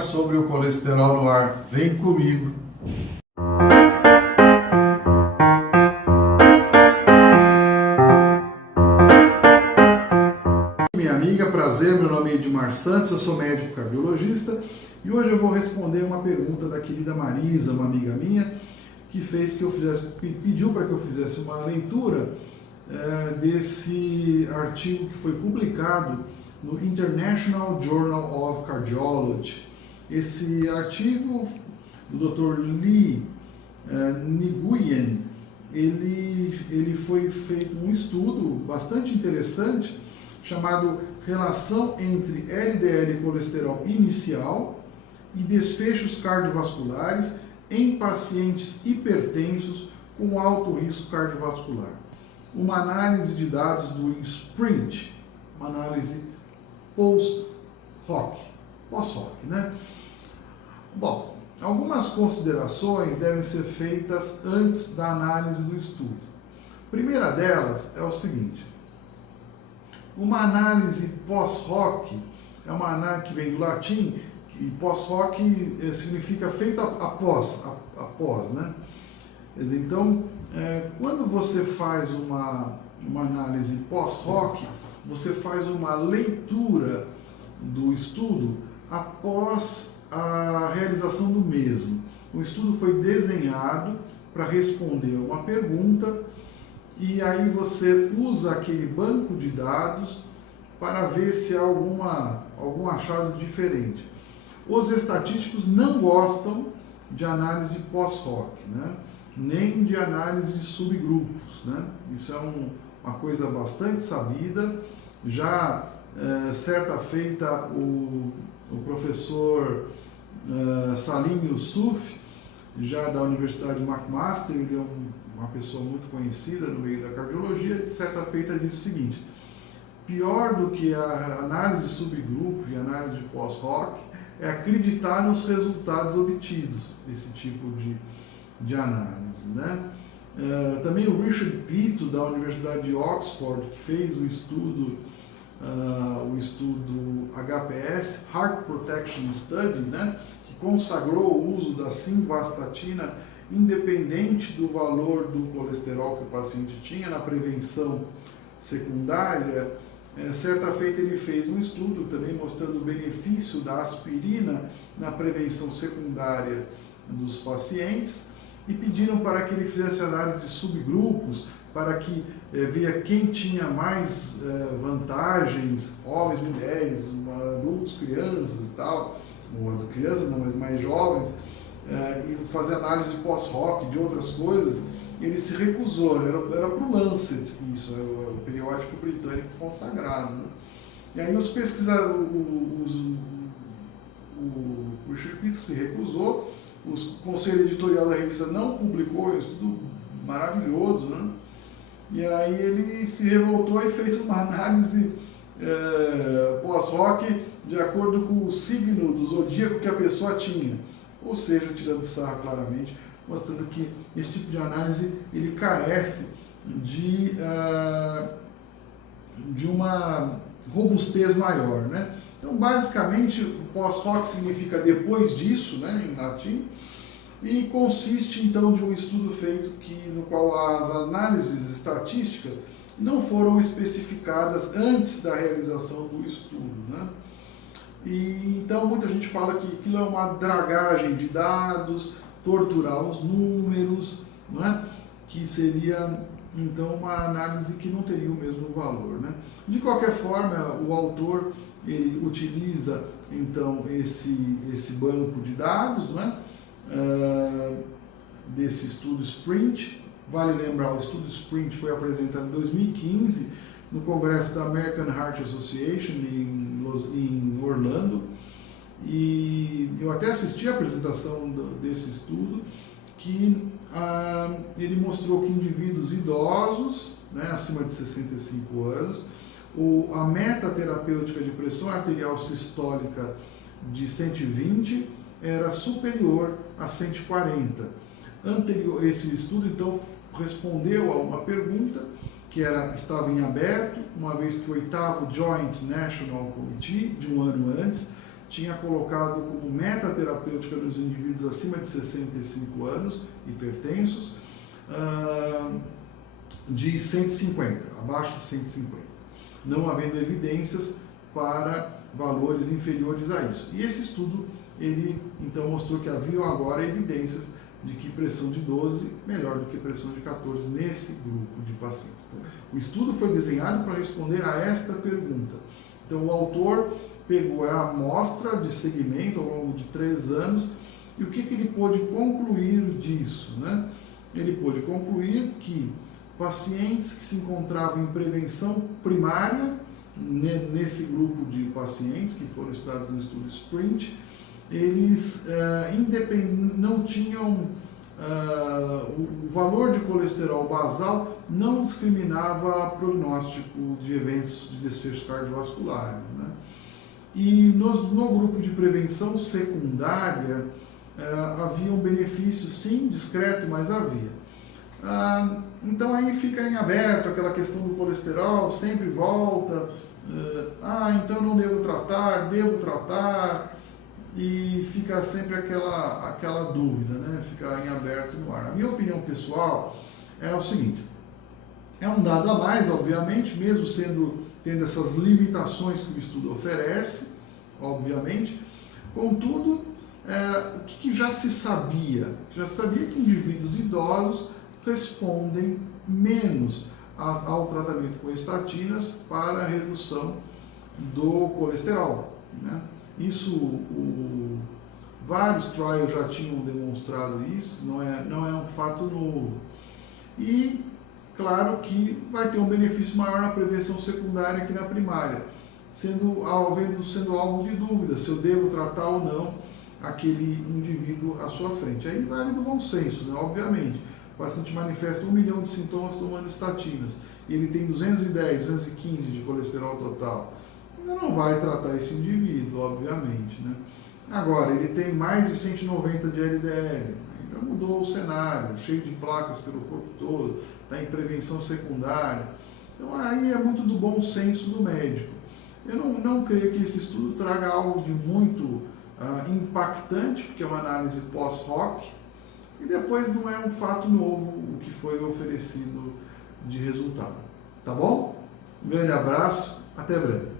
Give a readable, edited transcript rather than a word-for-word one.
Sobre o colesterol no ar. Vem comigo. Minha amiga, prazer, meu nome é Edmar Santos, eu sou médico cardiologista e hoje eu vou responder uma pergunta da querida Marisa, uma amiga minha, que pediu para que eu fizesse uma leitura desse artigo que foi publicado no International Journal of Cardiology. Esse artigo do Dr. Lee Nguyen, ele foi feito um estudo bastante interessante chamado Relação entre LDL colesterol inicial e desfechos cardiovasculares em pacientes hipertensos com alto risco cardiovascular. Uma análise de dados do SPRINT, uma análise pós-hoc, né? Bom, algumas considerações devem ser feitas antes da análise do estudo. A primeira delas é o seguinte: uma análise pós-hoc é uma análise que vem do latim, e pós-hoc significa feito após, né? Então, quando você faz uma análise pós-hoc, você faz uma leitura do estudo após a realização do mesmo. O estudo foi desenhado para responder uma pergunta e aí você usa aquele banco de dados para ver se há algum achado diferente. Os estatísticos não gostam de análise pós-hoc, né? Nem de análise de subgrupos, né? Isso é uma coisa bastante sabida. Já certa feita o professor Salim Yusuf, já da Universidade McMaster, ele é uma pessoa muito conhecida no meio da cardiologia, de certa feita disse o seguinte: pior do que a análise de subgrupo e a análise de pós-hoc é acreditar nos resultados obtidos desse tipo de análise, né? Também o Richard Pito, da Universidade de Oxford, que fez o estudo HPS, Heart Protection Study, né, que consagrou o uso da simvastatina independente do valor do colesterol que o paciente tinha na prevenção secundária. Certa feita ele fez um estudo também mostrando o benefício da aspirina na prevenção secundária dos pacientes e pediram para que ele fizesse análise de subgrupos para que via quem tinha mais vantagens, homens, mulheres, adultos, crianças e tal, ou crianças não, mas mais jovens, e fazer análise pós-hoc de outras coisas. Ele se recusou, né? Era para o Lancet, isso, é o periódico britânico consagrado, né? E aí os pesquisadores, o Richard Pito se recusou, o conselho editorial da revista não publicou, é um estudo maravilhoso, né? E aí ele se revoltou e fez uma análise pós-hoc de acordo com o signo do zodíaco que a pessoa tinha, ou seja, tirando sarro claramente, mostrando que esse tipo de análise ele carece de uma robustez maior, né? Então, basicamente, o pós-hoc significa depois disso, né, em latim, e consiste, então, de um estudo feito no qual as análises estatísticas não foram especificadas antes da realização do estudo, né? E, então, muita gente fala que aquilo é uma dragagem de dados, torturar os números, não é? Que seria, então, uma análise que não teria o mesmo valor, né? De qualquer forma, o autor ele utiliza, então, esse banco de dados, né? Desse estudo SPRINT. Vale lembrar, o estudo SPRINT foi apresentado em 2015 no Congresso da American Heart Association em Orlando, e eu até assisti a apresentação desse estudo, que ele mostrou que indivíduos idosos, né, acima de 65 anos, a meta terapêutica de pressão arterial sistólica de 120 era superior a 140. Esse estudo, então, respondeu a uma pergunta que estava em aberto, uma vez que o 8º Joint National Committee, de um ano antes, tinha colocado como meta terapêutica nos indivíduos acima de 65 anos, hipertensos, de 150, abaixo de 150, não havendo evidências para valores inferiores a isso. E esse estudo, ele então mostrou que havia agora evidências de que pressão de 12 melhor do que pressão de 14 nesse grupo de pacientes. Então, o estudo foi desenhado para responder a esta pergunta. Então, o autor pegou a amostra de segmento ao longo de 3 anos e o que ele pôde concluir disso, né? Ele pôde concluir que pacientes que se encontravam em prevenção primária, nesse grupo de pacientes que foram estudados no estudo SPRINT, eles não tinham, o valor de colesterol basal não discriminava prognóstico de eventos de desfecho cardiovascular, né? E no grupo de prevenção secundária, havia um benefício, sim, discreto, mas havia. Então aí fica em aberto aquela questão do colesterol, sempre volta, então não devo tratar, e fica sempre aquela dúvida, né? Fica em aberto no ar. A minha opinião pessoal é o seguinte: é um dado a mais, obviamente, mesmo tendo essas limitações que o estudo oferece, obviamente. Contudo, o que já se sabia? Já se sabia que indivíduos idosos respondem menos ao tratamento com estatinas para a redução do colesterol, né? Isso, vários trials já tinham demonstrado isso, não é um fato novo. E, claro que vai ter um benefício maior na prevenção secundária que na primária, sendo alvo de dúvida se eu devo tratar ou não aquele indivíduo à sua frente. Aí vale do bom senso, né? Obviamente. O paciente manifesta 1 milhão de sintomas tomando estatinas, e ele tem 210, 215 de colesterol total. Não vai tratar esse indivíduo, obviamente, né? Agora, ele tem mais de 190 de LDL, já mudou o cenário, cheio de placas pelo corpo todo, está em prevenção secundária. Então, aí é muito do bom senso do médico. Eu não creio que esse estudo traga algo de muito impactante, porque é uma análise pós-hoc, e depois não é um fato novo o que foi oferecido de resultado. Tá bom? Um grande abraço, até breve.